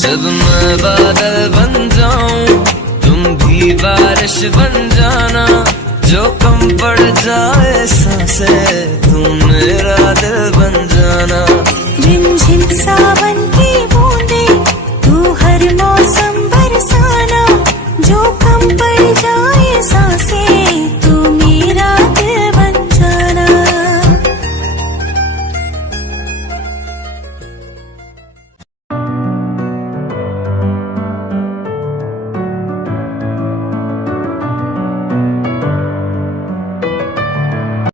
जब मैं बादल बन जाऊं तुम भी बारिश बन जाना, जो कम पड़ जाए सांसें तुम मेरा दिल बन जाना। रिमझिम सावन की बूंदे तू हर मौसम बरसाना, जो कम पड़ जाए सांसें